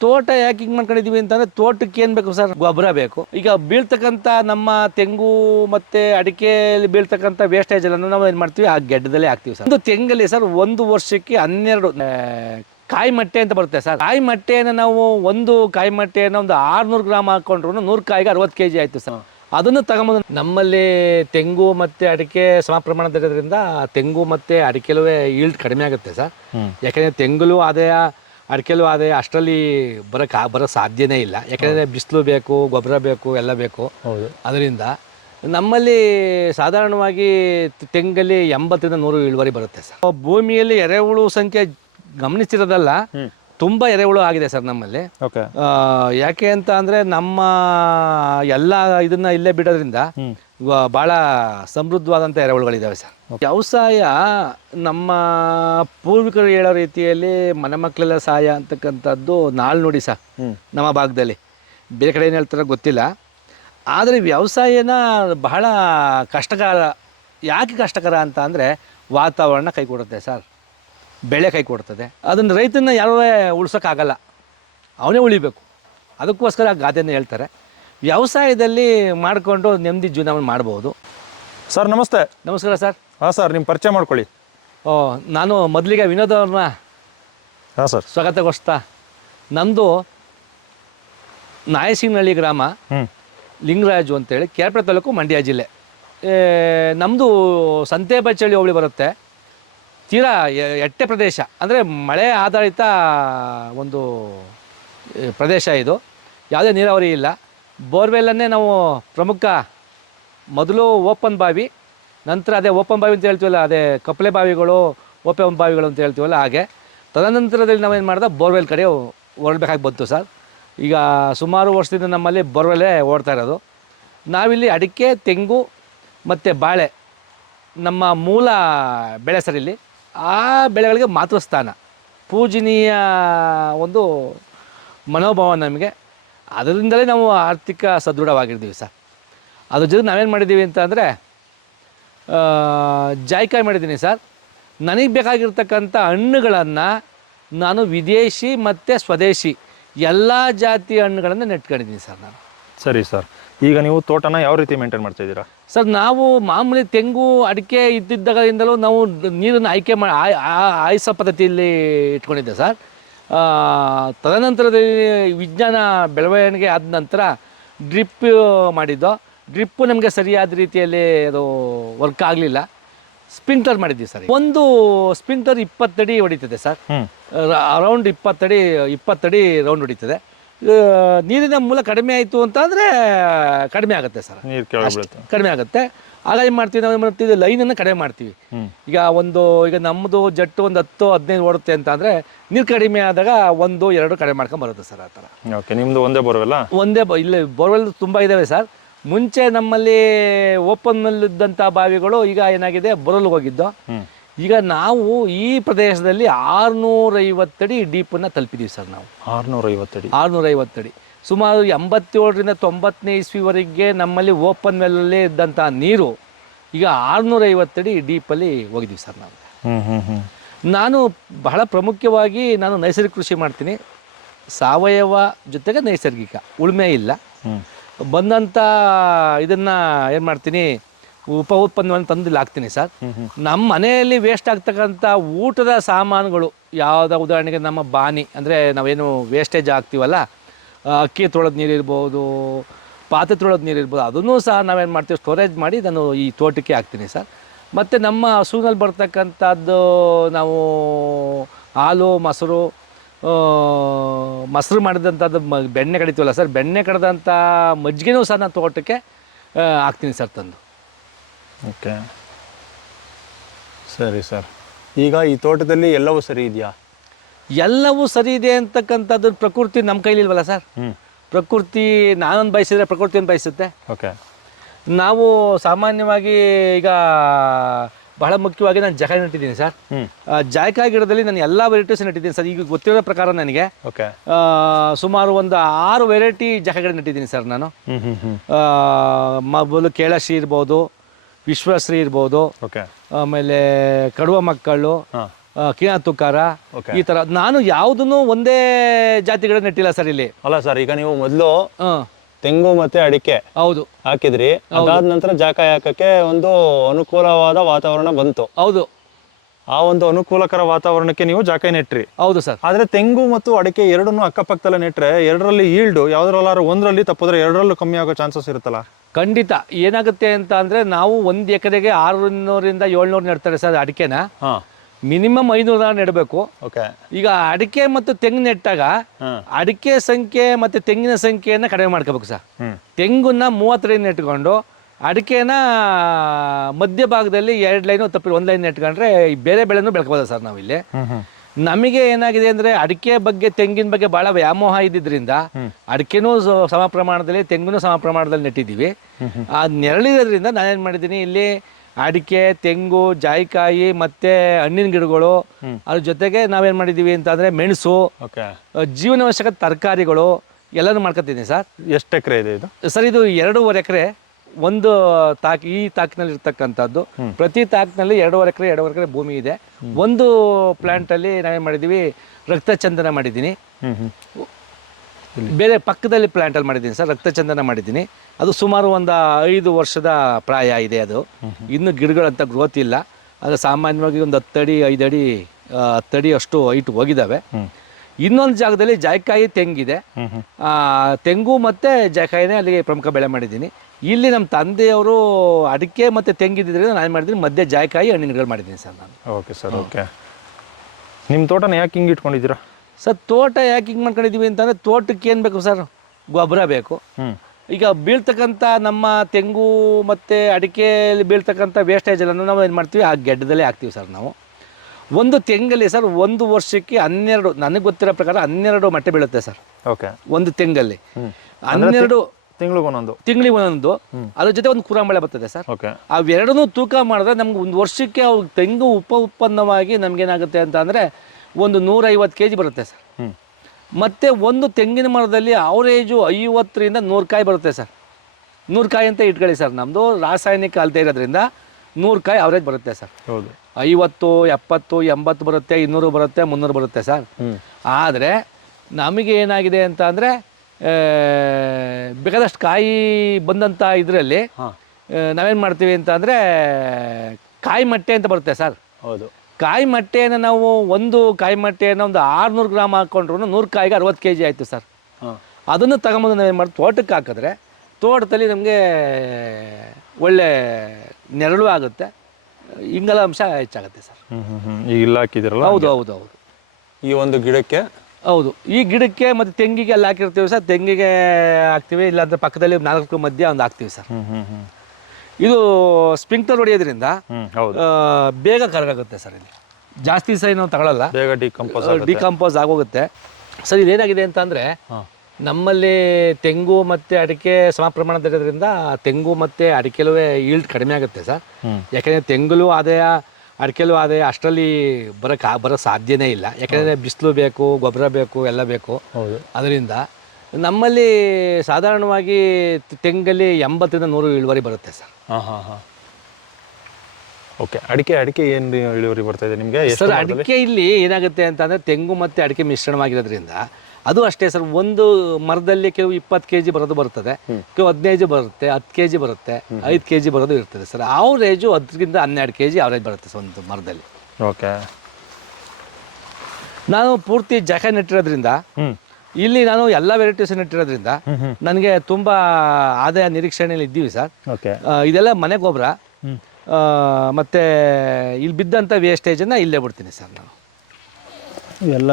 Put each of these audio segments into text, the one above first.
ತೋಟ ಯಾಕೆ ಹಿಂಗೆ ಮಾಡ್ಕೊಂಡಿದೀವಿ ಅಂತಂದ್ರೆ ತೋಟಕ್ಕೆ ಏನ್ ಬೇಕು ಸರ್? ಗೊಬ್ಬರ ಬೇಕು. ಈಗ ಬೀಳ್ತಕ್ಕಂಥ ನಮ್ಮ ತೆಂಗು ಮತ್ತೆ ಅಡಿಕೆಯಲ್ಲಿ ಬೀಳ್ತಕ್ಕಂಥ ವೇಸ್ಟೇಜ್ ಎಲ್ಲ ನಾವು ಏನು ಮಾಡ್ತೀವಿ? ಆ ಗೆಡ್ಡದಲ್ಲೇ ಹಾಕ್ತೀವಿ ಸರ್. ಒಂದು ತೆಂಗಲ್ಲಿ ಸರ್ ಒಂದು ವರ್ಷಕ್ಕೆ ಹನ್ನೆರಡು ಕಾಯಿ ಮಟ್ಟೆ ಅಂತ ಬರುತ್ತೆ ಸರ್. ಕಾಯಿ ಮಟ್ಟೆಯನ್ನು ನಾವು ಒಂದು ಕಾಯಿ ಮಟ್ಟೆಯನ್ನು ಒಂದು ಆರ್ನೂರು ಗ್ರಾಮ್ ಹಾಕೊಂಡ್ರು ನೂರು ಕಾಯಿಗೆ ಅರವತ್ತು ಕೆ ಜಿ ಆಯ್ತು ಸರ್. ಅದನ್ನು ತಗೊಂಬಂದು ನಮ್ಮಲ್ಲಿ ತೆಂಗು ಮತ್ತೆ ಅಡಿಕೆ ಸಮ ಪ್ರಮಾಣದಲ್ಲಿರೋದ್ರಿಂದ ತೆಂಗು ಮತ್ತೆ ಅಡಿಕೆಲುವೇ ಈಲ್ಡ್ ಕಡಿಮೆ ಆಗುತ್ತೆ ಸರ್. ಯಾಕಂದ್ರೆ ತೆಂಗುಲು ಆದಾಯ ಅಡಿಕೆಲೂ ಆದರೆ ಅಷ್ಟರಲ್ಲಿ ಬರೋಕ್ಕೆ ಬರೋ ಸಾಧ್ಯನೇ ಇಲ್ಲ. ಯಾಕಂದ್ರೆ ಬಿಸಿಲು ಬೇಕು ಗೊಬ್ಬರ ಬೇಕು ಎಲ್ಲ ಬೇಕು. ಹೌದು. ಅದರಿಂದ ನಮ್ಮಲ್ಲಿ ಸಾಧಾರಣವಾಗಿ ತೆಂಗಲ್ಲಿ ಎಂಬತ್ತರಿಂದ ನೂರು ಇಳುವರಿ ಬರುತ್ತೆ ಸರ್. ಭೂಮಿಯಲ್ಲಿ ಎರೆಹುಳು ಸಂಖ್ಯೆ ಗಮನಿಸಿರೋದಲ್ಲ ತುಂಬ ಎರೆಹುಳು ಆಗಿದೆ ಸರ್ ನಮ್ಮಲ್ಲಿ. ಓಕೆ. ಯಾಕೆ ಅಂತ ಅಂದರೆ ನಮ್ಮ ಎಲ್ಲ ಇದನ್ನ ಇಲ್ಲೇ ಬಿಡೋದ್ರಿಂದ ಭಾಳ ಸಮೃದ್ಧವಾದಂಥ ಎರೆಹುಳುಗಳಿದ್ದಾವೆ ಸರ್. ವ್ಯವಸಾಯ ನಮ್ಮ ಪೂರ್ವಿಕರು ಹೇಳೋ ರೀತಿಯಲ್ಲಿ ಮನೆ ಮಕ್ಕಳೆಲ್ಲ ಸಹಾಯ ಅಂತಕ್ಕಂಥದ್ದು ನಾಳು ನೋಡಿ ಸರ್. ನಮ್ಮ ಭಾಗದಲ್ಲಿ. ಬೇರೆ ಕಡೆ ಏನು ಹೇಳ್ತಾರೋ ಗೊತ್ತಿಲ್ಲ. ಆದರೆ ವ್ಯವಸಾಯನ ಬಹಳ ಕಷ್ಟಕರ ಯಾಕೆ ಕಷ್ಟಕರ ಅಂತ ಅಂದರೆ ವಾತಾವರಣ ಕೈ ಕೊಡುತ್ತೆ ಸರ್. ಬೆಳೆ ಕೈ ಕೊಡ್ತದೆ. ಅದನ್ನು ರೈತನ ಯಾರೂ ಉಳ್ಸೋಕ್ಕಾಗಲ್ಲ. ಅವನೇ ಉಳಿಬೇಕು. ಅದಕ್ಕೋಸ್ಕರ ಆ ಗಾದೆನ ಹೇಳ್ತಾರೆ. ವ್ಯವಸಾಯದಲ್ಲಿ ಮಾಡಿಕೊಂಡು ನೆಮ್ಮದಿ ಜೀವನವನ್ನು ಮಾಡ್ಬೋದು. ಸರ್ ನಮಸ್ತೆ. ನಮಸ್ಕಾರ ಸರ್. ಹಾಂ ಸರ್ ನಿಮ್ಮ ಪರಿಚಯ ಮಾಡ್ಕೊಳ್ಳಿ. ಓ ನಾನು ಮೊದಲಿಗೆ ವಿನೋದ್ ಅವ್ರನ್ನ ಹಾಂ ಸರ್. ಸ್ವಾಗತಗೊಳಿಸ್ತಾ. ನಂದು ನಾಯಸಿಂಗ್ನಹಳ್ಳಿ ಗ್ರಾಮ ಲಿಂಗರಾಜು ಅಂತೇಳಿ ಕೇರ್ಪಡೆ ತಾಲೂಕು ಮಂಡ್ಯ ಜಿಲ್ಲೆ. ನಮ್ಮದು ಸಂತೆ ಬಚ್ಚಳ್ಳಿ ಹೋಬಳಿ ಬರುತ್ತೆ. ತೀರಾ ಎಟ್ಟೆ ಪ್ರದೇಶ. ಅಂದರೆ ಮಳೆ ಆಧಾರಿತ ಒಂದು ಪ್ರದೇಶ ಇದು. ಯಾವುದೇ ನೀರಾವರಿ ಇಲ್ಲ. ಬೋರ್ವೆಲ್ಲನ್ನೇ ನಾವು ಪ್ರಮುಖ ಮೊದಲು ಓಪನ್ ಬಾವಿ, ನಂತರ ಅದೇ ಓಪನ್ ಬಾವಿ ಅಂತ ಹೇಳ್ತೀವಲ್ಲ, ಅದೇ ಕಪ್ಪಲೆ ಬಾವಿಗಳು, ಓಪನ್ ಬಾವಿಗಳು ಅಂತ ಹೇಳ್ತೀವಲ್ಲ ಹಾಗೆ. ತದನಂತರದಲ್ಲಿ ನಾವೇನು ಮಾಡ್ದೆ, ಬೋರ್ವೆಲ್ ಕಡೆ ಓಡಬೇಕಾಗಿ ಬಂತು ಸರ್. ಈಗ ಸುಮಾರು ವರ್ಷದಿಂದ ನಮ್ಮಲ್ಲಿ ಬೋರ್ವೆಲ್ಲೇ ಓಡ್ತಾ ಇರೋದು. ನಾವಿಲ್ಲಿ ಅಡಿಕೆ, ತೆಂಗು ಮತ್ತು ಬಾಳೆ ನಮ್ಮ ಮೂಲ ಬೆಳೆ ಸರ್ ಇಲ್ಲಿ. ಆ ಬೆಳೆಗಳಿಗೆ ಮಾತೃ ಸ್ಥಾನ. ಪೂಜನೀಯ ಒಂದು ಮನೋಭಾವ ನಮಗೆ. ಅದರಿಂದಲೇ ನಾವು ಆರ್ಥಿಕ ಸದೃಢವಾಗಿರ್ತೀವಿ ಸರ್. ಅದ್ರ ಜೊತೆ ನಾವೇನು ಮಾಡಿದ್ದೀವಿ ಅಂತ ಅಂದರೆ ಜಾಯ್ಕಾಯಿ ಮಾಡಿದ್ದೀನಿ ಸರ್. ನನಗೆ ಬೇಕಾಗಿರ್ತಕ್ಕಂಥ ಹಣ್ಣುಗಳನ್ನು ನಾನು ವಿದೇಶಿ ಮತ್ತು ಸ್ವದೇಶಿ ಎಲ್ಲ ಜಾತಿಯ ಹಣ್ಣುಗಳನ್ನು ನೆಟ್ಕೊಂಡಿದ್ದೀನಿ ಸರ್ ನಾನು. ಸರಿ ಸರ್. ಈಗ ನೀವು ತೋಟನ ಯಾವ ರೀತಿ ಮೇಂಟೈನ್ ಮಾಡ್ತಾ ಇದ್ದೀರಾ? ಸರ್ ನಾವು ಮಾಮೂಲಿ ತೆಂಗು ಅಡಿಕೆ ಇದ್ದಿದ್ದಾಗಿಂದಲೂ ನಾವು ನೀರನ್ನು ಆಯ್ಕೆ ಮಾಡಿ ಆಯ್ಸೋ ಪದ್ಧತಿಯಲ್ಲಿ ಇಟ್ಕೊಂಡಿದ್ದೆ ಸರ್. ತದನಂತರದಲ್ಲಿ ವಿಜ್ಞಾನ ಬೆಳವಣಿಗೆ ಆದ ನಂತರ ಡ್ರಿಪ್ ಮಾಡಿದ್ದು. ಡ್ರಿಪ್ಪು ನಮಗೆ ಸರಿಯಾದ ರೀತಿಯಲ್ಲಿ ಅದು ವರ್ಕ್ ಆಗಲಿಲ್ಲ. ಸ್ಪಿಂಕ್ಲರ್ ಮಾಡಿದ್ವಿ ಸರ್ ಒಂದು ಸ್ಪಿಂಕ್ಲರ್ ಇಪ್ಪತ್ತಡಿ ಹೊಡಿತದೆ ಸರ್. ಅರೌಂಡ್ ಇಪ್ಪತ್ತಡಿ ಇಪ್ಪತ್ತಡಿ ರೌಂಡ್ ಹೊಡಿತದೆ. ನೀರಿನ ಮೂಲ ಕಡಿಮೆ ಆಯಿತು ಅಂತಂದರೆ ಕಡಿಮೆ ಆಗುತ್ತೆ ಸರ್. ಕಡಿಮೆ ಆಗುತ್ತೆ. ಆಗ ಏನು ಮಾಡ್ತೀವಿ ನಾವು ಏನು ಮಾಡ್ತೀವಿ? ಲೈನನ್ನು ಕಡಿಮೆ ಮಾಡ್ತೀವಿ. ಈಗ ಒಂದು ಈಗ ನಮ್ಮದು ಜಟ್ಟು ಒಂದು ಹತ್ತು ಹದಿನೈದು ಓಡುತ್ತೆ ಅಂತ ಅಂದರೆ ನೀರು ಕಡಿಮೆ ಆದಾಗ ಒಂದು ಎರಡು ಕಡಿಮೆ ಮಾಡ್ಕೊಂಡು ಬರುತ್ತೆ ಸರ್ ಆ ಥರ. ಓಕೆ ನಿಮ್ಮದು ಒಂದೇ ಬೋರ್ವೆಲ್ಲ? ಒಂದೇ ಬ ಇಲ್ಲಿ ಬೋರ್ವೆಲ್ ತುಂಬ ಇದ್ದಾವೆ ಸರ್. ಮುಂಚೆ ನಮ್ಮಲ್ಲಿ ಓಪನ್ನಲ್ಲಿದ್ದಂಥ ಬಾವಿಗಳು ಈಗ ಏನಾಗಿದೆ ಬರಲು ಹೋಗಿದ್ದು. ಈಗ ನಾವು ಈ ಪ್ರದೇಶದಲ್ಲಿ ಆರುನೂರೈವತ್ತಡಿ ಡೀಪನ್ನು ತಲುಪಿದ್ದೀವಿ ಸರ್ ನಾವು. ಆರುನೂರೈವತ್ತಡಿ. ಆರುನೂರೈವತ್ತಡಿ. ಸುಮಾರು ಎಂಬತ್ತೇಳರಿಂದ ತೊಂಬತ್ತನೇ ಇಸ್ವಿವರೆಗೆ ನಮ್ಮಲ್ಲಿ ಓಪನ್ ವೆಲ್ಲಲ್ಲೇ ಇದ್ದಂಥ ನೀರು ಈಗ ಆರುನೂರೈವತ್ತಡಿ ಡೀಪಲ್ಲಿ ಹೋಗಿದ್ದೀವಿ ಸರ್ ನಾವು. ನಾನು ಬಹಳ ಪ್ರಮುಖವಾಗಿ ನಾನು ನೈಸರ್ಗಿಕ ಕೃಷಿ ಮಾಡ್ತೀನಿ. ಸಾವಯವ ಜೊತೆಗೆ ನೈಸರ್ಗಿಕ ಉಳುಮೆ ಇಲ್ಲ. ಬಂದಂಥ ಇದನ್ನು ಏನು ಮಾಡ್ತೀನಿ ಉಪ ಉತ್ಪನ್ನವನ್ನು ತಂದು ಹಾಕ್ತೀನಿ ಸರ್. ನಮ್ಮ ಮನೆಯಲ್ಲಿ ವೇಸ್ಟ್ ಆಗ್ತಕ್ಕಂಥ ಊಟದ ಸಾಮಾನುಗಳು ಯಾವುದೋ ಉದಾಹರಣೆಗೆ ನಮ್ಮ ಬಾನಿ ಅಂದರೆ ನಾವೇನು ವೇಸ್ಟೇಜ್ ಹಾಕ್ತೀವಲ್ಲ ಅಕ್ಕಿ ತೊಳೆದ ನೀರಿರ್ಬೋದು ಪಾತ್ರೆ ತೊಳೆದ ನೀರಿರ್ಬೋದು ಅದನ್ನು ಸಹ ನಾವೇನು ಮಾಡ್ತೀವಿ ಸ್ಟೋರೇಜ್ ಮಾಡಿ ನಾನು ಈ ತೋಟಕ್ಕೆ ಹಾಕ್ತೀನಿ ಸರ್. ಮತ್ತು ನಮ್ಮ ಹಸುವಿನಲ್ಲಿ ಬರ್ತಕ್ಕಂಥದ್ದು ನಾವು ಹಾಲು ಮೊಸರು ಮೊಸರು ಮಾಡಿದಂಥದ್ದು ಮ ಬೆಣ್ಣೆ ಕಡಿತೀವಲ್ಲ ಸರ್ ಬೆಣ್ಣೆ ಕಡ್ದಂಥ ಮಜ್ಜಿಗೆನೂ ಸಹ ನಾನು ತೋಟಕ್ಕೆ ಹಾಕ್ತೀನಿ ಸರ್ ತಂದು. ಓಕೆ. ಸರಿ ಸರ್. ಈಗ ಈ ತೋಟದಲ್ಲಿ ಎಲ್ಲವೂ ಸರಿ ಇದೆಯಾ? ಎಲ್ಲವೂ ಸರಿ ಇದೆ ಅಂತಕ್ಕಂಥದ್ದು ಪ್ರಕೃತಿ ನಮ್ಮ ಕೈಲಿಲ್ವಲ್ಲ ಸರ್? ಹ್ಞೂ ಪ್ರಕೃತಿ ನಾನೊಂದು ಬಯಸಿದ್ರೆ ಪ್ರಕೃತಿಯನ್ನು ಬಯಸುತ್ತೆ. ಓಕೆ. ನಾವು ಸಾಮಾನ್ಯವಾಗಿ ಈಗ ಬಹಳ ಮುಖ್ಯವಾಗಿ ನಾನು ಜಾಯ್ಕಾಯಿ ನೆಟ್ಟಿದ್ದೀನಿ ಸರ್. ಜಾಯ್ಕಾಯಿ ಗಿಡದಲ್ಲಿ ನಾನು ಎಲ್ಲ ವೆರೈಟೀಸ್ ನೆಟ್ಟಿದ್ದೀನಿ ಸರ್. ಈಗ ಗೊತ್ತಿರೋ ಪ್ರಕಾರ ನನಗೆ ಓಕೆ. ಸುಮಾರು ಒಂದು ಆರು ವೆರೈಟಿ ಜಾಯ್ಕಾಯಿಗಳು ನೆಟ್ಟಿದ್ದೀನಿ ಸರ್ ನಾನು. ಮೊದಲು ಕೇಳಶ್ರೀ ಇರ್ಬೋದು ವಿಶ್ವಶ್ರೀ ಇರ್ಬೋದು ಓಕೆ. ಆಮೇಲೆ ಕಡುವ ಮಕ್ಕಳು ಕಿಣ ತುಕಾರ. ಈ ತರ. ನಾನು ಯಾವುದನ್ನು ಒಂದೇ ಜಾತಿಗಳ ನೆಟ್ಟಿಲ್ಲ ಸರ್ ಇಲ್ಲಿ. ಅಲ್ಲ ಸರ್ ಈಗ ನೀವು ಮೊದಲು ಹಾಂ. ತೆಂಗು ಮತ್ತೆ ಅಡಿಕೆ ಹೌದು. ಹಾಕಿದ್ರಿ. ಅದಾದ ನಂತರ ಜಾಕಾಯಿ ಹಾಕಕ್ಕೆ ಒಂದು ಅನುಕೂಲವಾದ ವಾತಾವರಣ ಬಂತು. ಹೌದು. ಆ ಒಂದು ಅನುಕೂಲಕರ ವಾತಾವರಣಕ್ಕೆ ನೀವು ಜಾಕಾಯಿ ನೆಟ್ರಿ. ಹೌದು ಸರ್. ಆದ್ರೆ ತೆಂಗು ಮತ್ತು ಅಡಿಕೆ ಎರಡನ್ನೂ ಅಕ್ಕಪಕ್ಕದಲ್ಲೇ ನೆಟ್ರೆ ಎರಡರಲ್ಲಿ ಈಲ್ಡು ಯಾವ್ದ್ರಲ್ಲಾರು ಒಂದರಲ್ಲಿ ತಪ್ಪಿದ್ರೆ ಎರಡರಲ್ಲೂ ಕಮ್ಮಿ ಆಗೋ ಚಾನ್ಸಸ್ ಇರುತ್ತಲ್ಲ? ಖಂಡಿತ. ಏನಾಗುತ್ತೆ ಅಂತ ಅಂದ್ರೆ ನಾವು ಒಂದ್ ಎಕರೆಗೆ ಆರುನೂರಿಂದ ಏಳ್ನೂರು ನೆಡ್ತಾರೆ ಸರ್ ಅಡಿಕೆನ. ಹಾ. ಮಿನಿಮಮ್ ಐನೂರ ನೆಡಬೇಕು ಓಕೆ. ಈಗ ಅಡಿಕೆ ಮತ್ತು ತೆಂಗು ನೆಟ್ಟಾಗ ಅಡಿಕೆ ಸಂಖ್ಯೆ ಮತ್ತು ತೆಂಗಿನ ಸಂಖ್ಯೆಯನ್ನು ಕಡಿಮೆ ಮಾಡ್ಕೋಬೇಕು ಸರ್. ತೆಂಗನ್ನ ಮೂವತ್ತರಿಂದ ನೆಟ್ಕೊಂಡು ಅಡಿಕೆನ ಮಧ್ಯಭಾಗದಲ್ಲಿ ಎರಡು ಲೈನು ತಪ್ಪಿ ಒಂದು ಲೈನ್ ನೆಟ್ಕೊಂಡ್ರೆ ಈ ಬೇರೆ ಬೆಳೆನೂ ಬೆಳ್ಕೋಬೋದು ಸರ್ ನಾವಿಲ್ಲಿ. ನಮಗೆ ಏನಾಗಿದೆ ಅಂದ್ರೆ ಅಡಿಕೆ ಬಗ್ಗೆ ತೆಂಗಿನ ಬಗ್ಗೆ ಭಾಳ ವ್ಯಾಮೋಹ ಇದ್ದಿದ್ರಿಂದ ಅಡಿಕೆನೂ ಸಮ ಪ್ರಮಾಣದಲ್ಲಿ ತೆಂಗುನೂ ಸಮ ಪ್ರಮಾಣದಲ್ಲಿ ನೆಟ್ಟಿದ್ದೀವಿ. ಆ ನೆರಳಿರೋದ್ರಿಂದ ನಾನೇನು ಮಾಡಿದ್ದೀನಿ ಇಲ್ಲಿ ಅಡಿಕೆ ತೆಂಗು ಜಾಯಿಕಾಯಿ ಮತ್ತೆ ಹಣ್ಣಿನ ಗಿಡಗಳು. ಅದ್ರ ಜೊತೆಗೆ ನಾವೇನ್ ಮಾಡಿದೀವಿ ಅಂತಂದ್ರೆ ಮೆಣಸು ಜೀವನಾವಶ್ಯಕ ತರಕಾರಿಗಳು ಎಲ್ಲಾನು ಮಾಡ್ಕೊತೀನಿ ಸರ್. ಎಷ್ಟು ಎಕರೆ ಇದೆ ಇದು? ಸರ್ ಇದು ಎರಡೂವರೆ ಎಕರೆ ಒಂದು ತಾಕ್ ಈ ತಾಕಿನಲ್ಲಿ ಇರ್ತಕ್ಕಂಥದ್ದು. ಪ್ರತಿ ತಾಕ್ನಲ್ಲಿ ಎರಡೂವರೆ ಎಕರೆ ಎರಡೂವರೆ ಎಕರೆ ಭೂಮಿ ಇದೆ. ಒಂದು ಪ್ಲಾಂಟ್ ಅಲ್ಲಿ ಮಾಡಿದ್ದೀವಿ ಮಾಡಿದೀವಿ ಮಾಡಿದ್ದೀನಿ ಚಂದನ ಹ್ಮ್. ಬೇರೆ ಪಕ್ಕದಲ್ಲಿ ಪ್ಲಾಂಟಲ್ಲಿ ಮಾಡಿದ್ದೀನಿ ಸರ್ ರಕ್ತಚಂದನ ಮಾಡಿದ್ದೀನಿ. ಅದು ಸುಮಾರು ಒಂದು ಐದು ವರ್ಷದ ಪ್ರಾಯ ಇದೆ ಅದು. ಇನ್ನು ಗಿಡಗಳಂತ ಗ್ರೋತ್ ಇಲ್ಲ. ಅದು ಸಾಮಾನ್ಯವಾಗಿ ಒಂದು ಹತ್ತಡಿ ಐದಡಿ ಹತ್ತಡಿ ಅಷ್ಟು ಹೈಟ್ ಹೋಗಿದ್ದಾವೆ ಇನ್ನೊಂದು ಜಾಗದಲ್ಲಿ ಜಾಯ್ಕಾಯಿ ತೆಂಗಿದೆ. ತೆಂಗು ಮತ್ತು ಜಾಯ್ಕಾಯಿನೇ ಅಲ್ಲಿಗೆ ಪ್ರಮುಖ ಬೆಳೆ ಮಾಡಿದ್ದೀನಿ. ಇಲ್ಲಿ ನಮ್ಮ ತಂದೆಯವರು ಅಡಿಕೆ ಮತ್ತು ತೆಂಗಿದ್ದರಿಂದ ನಾನು ಮಾಡಿದ್ದೀನಿ. ಮಧ್ಯೆ ಜಾಯ್ಕಾಯಿ ಹಣ್ಣಿನ ಗಿಡಗಳು ಮಾಡಿದ್ದೀನಿ ಸರ್ ನಾನು. ಓಕೆ ಸರ್ ಓಕೆ ನಿಮ್ಮ ತೋಟನ ಯಾಕೆ ಹಿಂಗೆ ಇಟ್ಕೊಂಡಿದ್ದೀರಾ? ಸರ್ ತೋಟ ಯಾಕೆ ಹಿಂಗೆ ಮಾಡ್ಕೊಂಡಿದ್ದೀವಿ ಅಂತಂದರೆ ತೋಟಕ್ಕೆ ಏನು ಬೇಕು ಸರ್? ಗೊಬ್ಬರ ಬೇಕು. ಈಗ ಬೀಳ್ತಕ್ಕಂಥ ನಮ್ಮ ತೆಂಗು ಮತ್ತು ಅಡಿಕೆಯಲ್ಲಿ ಬೀಳ್ತಕ್ಕಂಥ ವೇಸ್ಟೇಜನ್ನು ನಾವು ಏನು ಮಾಡ್ತೀವಿ? ಆ ಗೆಡ್ಡದಲ್ಲೇ ಹಾಕ್ತೀವಿ ಸರ್ ನಾವು. ಒಂದು ತೆಂಗಲ್ಲಿ ಸರ್ ಒಂದು ವರ್ಷಕ್ಕೆ ಹನ್ನೆರಡು ನನಗೆ ಗೊತ್ತಿರೋ ಪ್ರಕಾರ ಹನ್ನೆರಡು ಮೊಟ್ಟೆ ಬೀಳುತ್ತೆ ಸರ್. ಓಕೆ. ಒಂದು ತೆಂಗಲ್ಲಿ. ಹನ್ನೆರಡು ತಿಂಗಳಿಗೊಂದೊಂದು ತಿಂಗಳಿಗೆ ಒಂದೊಂದು. ಅದ್ರ ಜೊತೆ ಒಂದು ಕುರಂಬಳೆ ಬರ್ತದೆ ಸರ್. ಓಕೆ. ಅವೆರಡನ್ನೂ ತೂಕ ಮಾಡಿದ್ರೆ ನಮ್ಗೆ ಒಂದು ವರ್ಷಕ್ಕೆ ಅವ್ರ ತೆಂಗು ಉಪ ಉತ್ಪನ್ನವಾಗಿ ನಮಗೇನಾಗುತ್ತೆ ಅಂತ ಅಂದರೆ ಒಂದು ನೂರೈವತ್ತು ಕೆ ಜಿ ಬರುತ್ತೆ ಸರ್. ಮತ್ತೆ ಮತ್ತು ಒಂದು ತೆಂಗಿನ ಮರದಲ್ಲಿ ಅವರೇಜು ಐವತ್ತರಿಂದ ನೂರು ಕಾಯಿ ಬರುತ್ತೆ ಸರ್. ನೂರು ಕಾಯಿ ಅಂತ ಇಟ್ಕೊಳ್ಳಿ ಸರ್. ನಮ್ಮದು ರಾಸಾಯನಿಕ ಅಲ್ಲದೆ ಇರೋದ್ರಿಂದ ನೂರು ಕಾಯಿ ಅವರೇಜ್ ಬರುತ್ತೆ ಸರ್. ಹೌದು. ಐವತ್ತು ಎಪ್ಪತ್ತು ಎಂಬತ್ತು ಬರುತ್ತೆ ಇನ್ನೂರು ಬರುತ್ತೆ ಮುನ್ನೂರು ಬರುತ್ತೆ ಸರ್. ಆದರೆ ನಮಗೆ ಏನಾಗಿದೆ ಅಂತ ಅಂದರೆ ಬೇಕಾದಷ್ಟು ಕಾಯಿ ಬಂದಂಥ ಇದರಲ್ಲಿ ನಾವೇನು ಮಾಡ್ತೀವಿ ಅಂತ ಅಂದರೆ ಕಾಯಿ ಮಟ್ಟೆ ಅಂತ ಬರುತ್ತೆ ಸರ್. ಹೌದು. ಕಾಯಿ ಮಟ್ಟೆಯನ್ನು ನಾವು ಒಂದು ಕಾಯಿ ಮಟ್ಟೆಯನ್ನು ಒಂದು ಆರುನೂರು ಗ್ರಾಮ್ ಹಾಕ್ಕೊಂಡ್ರು ನೂರು ಕಾಯಿಗೆ ಅರವತ್ತು ಕೆ ಜಿ ಆಯಿತು ಸರ್. ಅದನ್ನು ತಗೊಂಬಂದು ನಾವೇನು ಮಾಡಿ ತೋಟಕ್ಕೆ ಹಾಕಿದ್ರೆ ತೋಟದಲ್ಲಿ ನಮಗೆ ಒಳ್ಳೆ ನೆರಳು ಆಗುತ್ತೆ. ಇಂಗಲ ಅಂಶ ಹೆಚ್ಚಾಗುತ್ತೆ ಸರ್. ಈಗ ಇಲ್ಲ ಹಾಕಿದಿರಲ್ಲ ಹೌದು ಹೌದು ಹೌದು. ಈ ಒಂದು ಗಿಡಕ್ಕೆ? ಹೌದು. ಈ ಗಿಡಕ್ಕೆ ಮತ್ತು ತೆಂಗಿಗೆ ಅಲ್ಲಿ ಹಾಕಿರ್ತೀವಿ ಸರ್. ತೆಂಗಿಗೆ ಹಾಕ್ತೀವಿ. ಇಲ್ಲಾಂದ್ರೆ ಪಕ್ಕದಲ್ಲಿ ನಾಲ್ಕು ಮಧ್ಯೆ ಒಂದು ಹಾಕ್ತೀವಿ ಸರ್. ಹ್ಞೂ ಹ್ಞೂ ಹ್ಮ್. ಇದು ಸ್ಪ್ರಿಂಕ್ಲರ್ ಹೊಡೆಯೋದ್ರಿಂದ ಬೇಗ ಕರಗಾಗುತ್ತೆ ಸರ್ ಇಲ್ಲಿ. ಜಾಸ್ತಿ ಸರಿ ನಾವು ತಗೊಳ್ಳಲ್ಲ ಬೇಗ ಡಿಕಂಪೋಸ್ ಡಿಕಂಪೋಸ್ ಆಗೋಗುತ್ತೆ. ಸರ್ ಇದೇನಾಗಿದೆ ಅಂತ ಅಂದರೆ ನಮ್ಮಲ್ಲಿ ತೆಂಗು ಮತ್ತು ಅಡಿಕೆ ಸಮ ಪ್ರಮಾಣದಲ್ಲಿರೋದ್ರಿಂದ ತೆಂಗು ಮತ್ತು ಅಡಿಕೆಲೂ ಈಲ್ಡ್ ಕಡಿಮೆ ಆಗುತ್ತೆ ಸರ್. ಯಾಕಂದ್ರೆ ತೆಂಗುಲು ಆದಾಯ ಅಡಿಕೆಲೂ ಆದಾಯ ಅಷ್ಟರಲ್ಲಿ ಬರೋಕ್ಕೆ ಬರೋ ಸಾಧ್ಯನೇ ಇಲ್ಲ. ಯಾಕೆಂದರೆ ಬಿಸಿಲು ಬೇಕು ಗೊಬ್ಬರ ಬೇಕು ಎಲ್ಲ ಬೇಕು. ಹೌದು. ಅದರಿಂದ ನಮ್ಮಲ್ಲಿ ಸಾಧಾರಣವಾಗಿ ತೆಂಗಲ್ಲಿ ಎಂಬತ್ತರಿಂದ ನೂರು ಇಳುವರಿ ಬರುತ್ತೆ ಸರ್. ಹಾಂ ಹಾಂ ಹಾಂ. ಓಕೆ ಅಡಿಕೆ ಅಡಿಕೆ ಏನು ಇಳುವರಿ ಬರ್ತಾ ಇದೆ ನಿಮಗೆ? ಸರ್ ಅಡಿಕೆ ಇಲ್ಲಿ ಏನಾಗುತ್ತೆ ಅಂತಂದರೆ ತೆಂಗು ಮತ್ತು ಅಡಿಕೆ ಮಿಶ್ರಣವಾಗಿರೋದ್ರಿಂದ ಅದು ಅಷ್ಟೇ ಸರ್ ಒಂದು ಮರದಲ್ಲಿ ಕೆಲವು ಇಪ್ಪತ್ತು ಕೆ ಜಿ ಬರೋದು ಬರ್ತದೆ ಕೆಲವು ಹದಿನೈದು ಬರುತ್ತೆ ಹತ್ತು ಕೆ ಜಿ ಬರುತ್ತೆ ಐದು ಕೆ ಜಿ ಬರೋದು ಇರ್ತದೆ ಸರ್. ಅವರೇಜು ಹತ್ತರಿಂದ ಹನ್ನೆರಡು ಕೆ ಜಿ ಅವರೇಜ್ ಬರುತ್ತೆ ಸರ್ ಒಂದು ಮರದಲ್ಲಿ. ಓಕೆ ನಾನು ಪೂರ್ತಿ ಜಕ ನೆಟ್ಟಿರೋದ್ರಿಂದ ಇಲ್ಲಿ ನಾನು ಎಲ್ಲ ವೆರೈಟೀಸ್ ಹ್ಮ್ ನನಗೆ ತುಂಬ ಆದಾಯ ನಿರೀಕ್ಷಣೆಯಲ್ಲಿ ಇದ್ದೀವಿ ಸರ್. ಇದೆಲ್ಲ ಮನೆ ಗೊಬ್ಬರ. ಮತ್ತೆ ಇಲ್ಲಿ ಬಿದ್ದಂಥ ವೇಸ್ಟೇಜನ್ನು ಇಲ್ಲೇ ಬಿಡ್ತೀನಿ ಸರ್ ನಾನು. ಎಲ್ಲ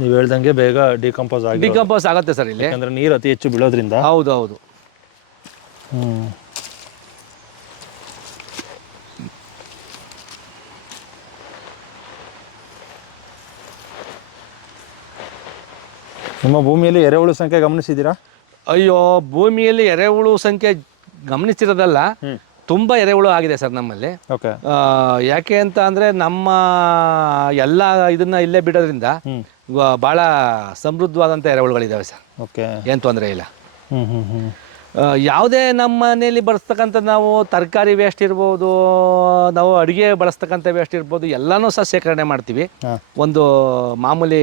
ನೀವು ಹೇಳ್ದಂಗೆ ಬೇಗ ಡಿಕಂಪೋಸ್ ಆಗಿ ಡಿಕಂಪೋಸ್ ಆಗುತ್ತೆ ಸರ್ ಇಲ್ಲಿ. ಯಾಕಂದ್ರೆ ನೀರು ಅತಿ ಹೆಚ್ಚು ಬೀಳೋದ್ರಿಂದ. ಹೌದು ಹೌದು. ಹ್ಮ್. ನಿಮ್ಮ ಭೂಮಿಯಲ್ಲಿ ಎರೆಹುಳು ಸಂಖ್ಯೆ ಗಮನಿಸಿದ್ದೀರಾ? ಅಯ್ಯೋ ಭೂಮಿಯಲ್ಲಿ ಎರೆಹುಳು ಸಂಖ್ಯೆ ಗಮನಿಸಿರೋದಲ್ಲ ತುಂಬಾ ಎರೆಹುಳು ಆಗಿದೆ ಸರ್ ನಮ್ಮಲ್ಲಿ. ಓಕೆ. ಯಾಕೆ ಅಂತ ಅಂದರೆ ನಮ್ಮ ಎಲ್ಲ ಇದನ್ನ ಇಲ್ಲೇ ಬಿಡೋದ್ರಿಂದ ಭಾಳ ಸಮೃದ್ಧವಾದಂಥ ಎರೆಹುಳುಗಳಿದ್ದಾವೆ ಸರ್. ಓಕೆ. ಏನು ತೊಂದರೆ ಇಲ್ಲ. ಯಾವುದೇ ನಮ್ಮ ಮನೆಯಲ್ಲಿ ಬಳಸ್ತಕ್ಕಂಥ ನಾವು ತರಕಾರಿ ವೇಸ್ಟ್ ಇರ್ಬೋದು ನಾವು ಅಡುಗೆ ಬಳಸ್ತಕ್ಕಂಥ ವೇಸ್ಟ್ ಇರ್ಬೋದು ಎಲ್ಲನೂ ಸಹ ಶೇಖರಣೆ ಮಾಡ್ತೀವಿ. ಒಂದು ಮಾಮೂಲಿ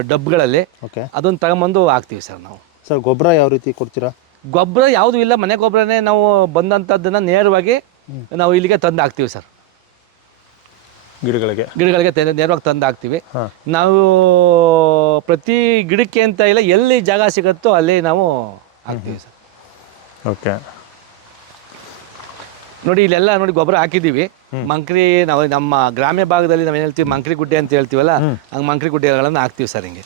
ಡಬ್ಗಳಲ್ಲಿ ಓಕೆ. ಅದನ್ನು ತಗೊಂಬಂದು ಹಾಕ್ತೀವಿ ಸರ್ ನಾವು. ಸರ್ ಗೊಬ್ಬರ ಯಾವ ರೀತಿ ಕೊಡ್ತೀರಾ? ಗೊಬ್ಬರ ಯಾವುದೂ ಇಲ್ಲ ಮನೆ ಗೊಬ್ಬರನೇ ನಾವು ಬಂದಂಥದ್ದನ್ನು ನೇರವಾಗಿ ನಾವು ಇಲ್ಲಿಗೆ ತಂದು ಹಾಕ್ತೀವಿ ಸರ್. ಗಿಡಗಳಿಗೆ? ಗಿಡಗಳಿಗೆ ತೆ- ನೇರವಾಗಿ ತಂದು ಹಾಕ್ತೀವಿ. ನಾವು ಪ್ರತಿ ಗಿಡಕ್ಕೆ ಅಂತ ಇಲ್ಲ ಎಲ್ಲಿ ಜಾಗ ಸಿಗುತ್ತೋ ಅಲ್ಲಿ ನಾವು ಹಾಕ್ತೀವಿ ಸರ್. ಓಕೆ. ನೋಡಿ ಇಲ್ಲೆಲ್ಲ ನೋಡಿ ಗೊಬ್ಬರ ಹಾಕಿದ್ದೀವಿ. ಮಂಕ್ರಿ ನಾವು ನಮ್ಮ ಗ್ರಾಮ್ಯ ಭಾಗದಲ್ಲಿ ನಾವು ಏನು ಹೇಳ್ತೀವಿ? ಮಂಕ್ರಿ ಗುಡ್ಡೆ ಅಂತ ಹೇಳ್ತೀವಲ್ಲ ಹಂಗೆ ಮಂಕ್ರಿ ಗುಡ್ಡೆಗಳನ್ನು ಹಾಕ್ತೀವಿ ಸರ್ ಹಿಂಗೆ.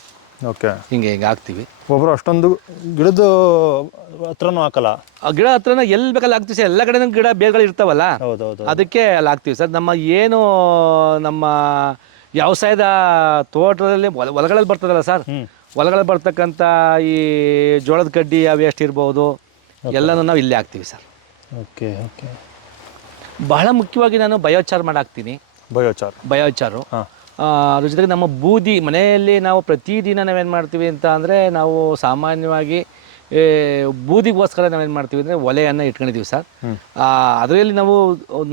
ಓಕೆ. ಹಿಂಗೆ ಹಿಂಗೆ ಹಾಕ್ತೀವಿ. ಒಬ್ಬರು ಅಷ್ಟೊಂದು ಗಿಡದ ಹತ್ರನೂ ಹಾಕಲ್ಲ? ಆ ಗಿಡ ಹತ್ರನ ಎಲ್ಲಿ ಬೇಕಲ್ಲಿ ಹಾಕ್ತೀವಿ ಸರ್? ಎಲ್ಲ ಕಡೆನೂ ಗಿಡ ಬೇರ್ಗಳು ಇರ್ತಾವಲ್ಲ? ಹೌದು ಹೌದು ಅದಕ್ಕೆ ಅಲ್ಲಿ ಹಾಕ್ತೀವಿ ಸರ್. ನಮ್ಮ ಏನು ನಮ್ಮ ವ್ಯವಸಾಯದ ತೋಟದಲ್ಲಿ ಹೊಲ ಹೊಲಗಳಲ್ಲಿ ಬರ್ತದಲ್ಲ ಸರ್? ಹೊಲಗಳಲ್ಲಿ ಬರ್ತಕ್ಕಂಥ ಈ ಜೋಳದ ಕಡ್ಡಿ ಅವು ಎಷ್ಟು ಇರ್ಬೋದು? ಎಲ್ಲನೂ ನಾವು ಇಲ್ಲೇ ಹಾಕ್ತೀವಿ ಸರ್. Okay okay. ಬಹಳ ಮುಖ್ಯವಾಗಿ ನಾನು ಬಯೋಚಾರ್ ಮಾಡಾಕ್ತೀನಿ. ಬಯೋಚಾರ್ ಬಯೋಚಾರು ಅದ್ರ ಜೊತೆಗೆ ನಮ್ಮ ಬೂದಿ ಮನೆಯಲ್ಲಿ ನಾವು ಪ್ರತಿದಿನ ನಾವೇನು ಮಾಡ್ತೀವಿ ಅಂತ ಅಂದರೆ ನಾವು ಸಾಮಾನ್ಯವಾಗಿ ಬೂದಿಗೋಸ್ಕರ ನಾವೇನು ಮಾಡ್ತೀವಿ ಅಂದರೆ ಒಲೆಯನ್ನು ಇಟ್ಕೊಂಡಿದ್ದೀವಿ ಸರ್. ಆ ಅದರಲ್ಲಿ ನಾವು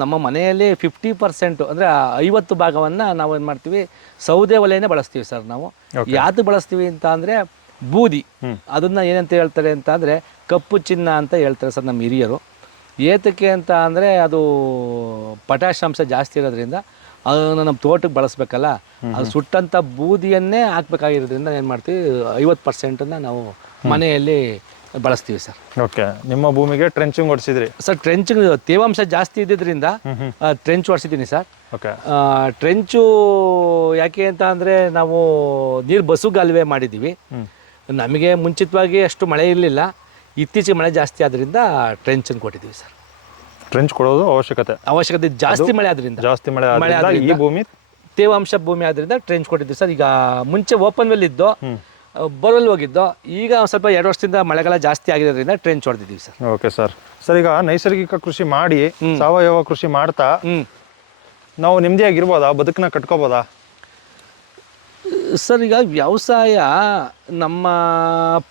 ನಮ್ಮ ಮನೆಯಲ್ಲಿ ಫಿಫ್ಟಿ ಪರ್ಸೆಂಟು ಅಂದರೆ ಐವತ್ತು ಭಾಗವನ್ನು ನಾವು ಏನು ಮಾಡ್ತೀವಿ ಸೌದೆ ಒಲೆಯನ್ನೇ ಬಳಸ್ತೀವಿ ಸರ್ ನಾವು. ಯಾವುದು ಬಳಸ್ತೀವಿ ಅಂತ ಅಂದರೆ ಬೂದಿ. ಅದನ್ನ ಅದನ್ನು ಏನಂತ ಹೇಳ್ತಾರೆ ಅಂತ ಅಂದರೆ ಕಪ್ಪು ಚಿನ್ನ ಅಂತ ಹೇಳ್ತಾರೆ ಸರ್ ನಮ್ಮ ಹಿರಿಯರು. ಏತಕ್ಕೆ ಅಂತ ಅಂದರೆ ಅದು ಪೊಟ್ಯಾಶ್ ಅಂಶ ಜಾಸ್ತಿ ಇರೋದ್ರಿಂದ ಅದನ್ನು ನಮ್ಮ ತೋಟಕ್ಕೆ ಬಳಸಬೇಕಲ್ಲ ಅದು ಸುಟ್ಟಂಥ ಬೂದಿಯನ್ನೇ ಹಾಕ್ಬೇಕಾಗಿರೋದ್ರಿಂದ ಏನು ಮಾಡ್ತೀವಿ ಐವತ್ತು ಪರ್ಸೆಂಟನ್ನ ನಾವು ಮನೆಯಲ್ಲಿ ಬಳಸ್ತೀವಿ ಸರ್. ಓಕೆ ನಿಮ್ಮ ಭೂಮಿಗೆ ಟ್ರೆಂಚಿಂಗ್ ಹೊಡಿಸಿದ್ರಿ? ಸರ್ ಟ್ರೆಂಚಿಂಗ್ ತೇವಾಂಶ ಜಾಸ್ತಿ ಇದ್ದಿದ್ದರಿಂದ ಟ್ರೆಂಚ್ ಹೊಡ್ಸಿದ್ದೀನಿ ಸರ್. ಓಕೆ. ಟ್ರೆಂಚು ಯಾಕೆ ಅಂತ ಅಂದರೆ ನಾವು ನೀರು ಬಸುಗಾಲುವೆ ಮಾಡಿದ್ದೀವಿ. ನಮಗೆ ಮುಂಚಿತವಾಗಿ ಅಷ್ಟು ಮಳೆ ಇರಲಿಲ್ಲ. ಇತ್ತೀಚೆಗೆ ಮಳೆ ಜಾಸ್ತಿ ಆದ್ರಿಂದ ಟ್ರೆಂಚನ್ನು ಕೊಟ್ಟಿದ್ದೀವಿ ಸರ್. ಟ್ರೆಂಚ್ ಕೊಡೋದು ಅವಶ್ಯಕತೆ. ಅವಶ್ಯಕತೆ ಜಾಸ್ತಿ ಮಳೆ ಆದ್ರಿಂದ. ಜಾಸ್ತಿ ಮಳೆ ಮಳೆ ಆದ್ರಿಂದ ಈ ಭೂಮಿ ತೇವಾಂಶ ಭೂಮಿ ಆದ್ರಿಂದ ಟ್ರೆಂಚ್ ಕೊಟ್ಟಿದ್ದೀವಿ ಸರ್. ಈಗ ಮುಂಚೆ ಓಪನ್ ವೆಲ್ ಇದ್ದು ಬೋರ್ವೆಲ್ ಹೋಗಿದ್ದು ಈಗ ಒಂದ್ ಸ್ವಲ್ಪ ಎರಡು ವರ್ಷದಿಂದ ಮಳೆಗಾಲ ಜಾಸ್ತಿ ಆಗಿರೋದ್ರಿಂದ ಟ್ರೆಂಚ್ ಹೊಡೆದಿದ್ದೀವಿ ಸರ್. ಓಕೆ ಸರ್ ಸರ್ ಈಗ ನೈಸರ್ಗಿಕ ಕೃಷಿ ಮಾಡಿ ಸಾವಯವ ಕೃಷಿ ಮಾಡ್ತಾ ನಾವು ನೆಮ್ಮದಿಯಾಗಿರ್ಬೋದಾ? ಬದುಕನ್ನ ಕಟ್ಕೋಬೋದಾ? ಸರ್ ಈಗ ವ್ಯವಸಾಯ ನಮ್ಮ